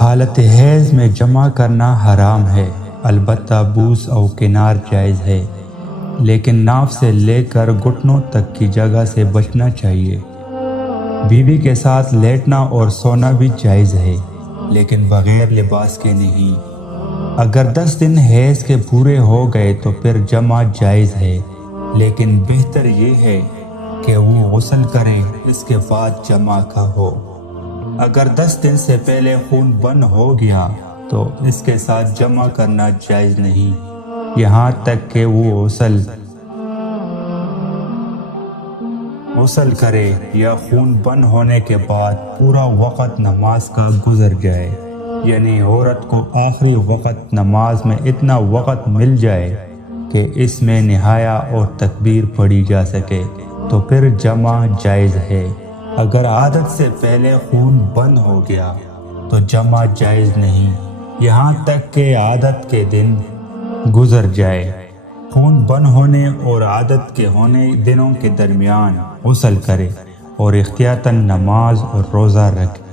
حالت حیض میں جمع کرنا حرام ہے، البتہ بوس اور کنار جائز ہے، لیکن ناف سے لے کر گھٹنوں تک کی جگہ سے بچنا چاہیے۔ بیوی کے ساتھ لیٹنا اور سونا بھی جائز ہے، لیکن بغیر لباس کے نہیں۔ اگر 10 دن حیض کے پورے ہو گئے تو پھر جمع جائز ہے، لیکن بہتر یہ ہے کہ وہ غسل کرے، اس کے بعد جمع کا ہو۔ اگر 10 دن سے پہلے خون بند ہو گیا تو اس کے ساتھ جمع کرنا جائز نہیں، یہاں تک کہ وہ غسل کرے یا خون بند ہونے کے بعد پورا وقت نماز کا گزر جائے، یعنی عورت کو آخری وقت نماز میں اتنا وقت مل جائے کہ اس میں نہایا اور تکبیر پڑھی جا سکے تو پھر جمع جائز ہے۔ اگر عادت سے پہلے خون بند ہو گیا تو جمع جائز نہیں، یہاں تک کہ عادت کے دن گزر جائے۔ خون بند ہونے اور عادت کے ہونے دنوں کے درمیان غسل کرے اور احتیاطاً نماز اور روزہ رکھے۔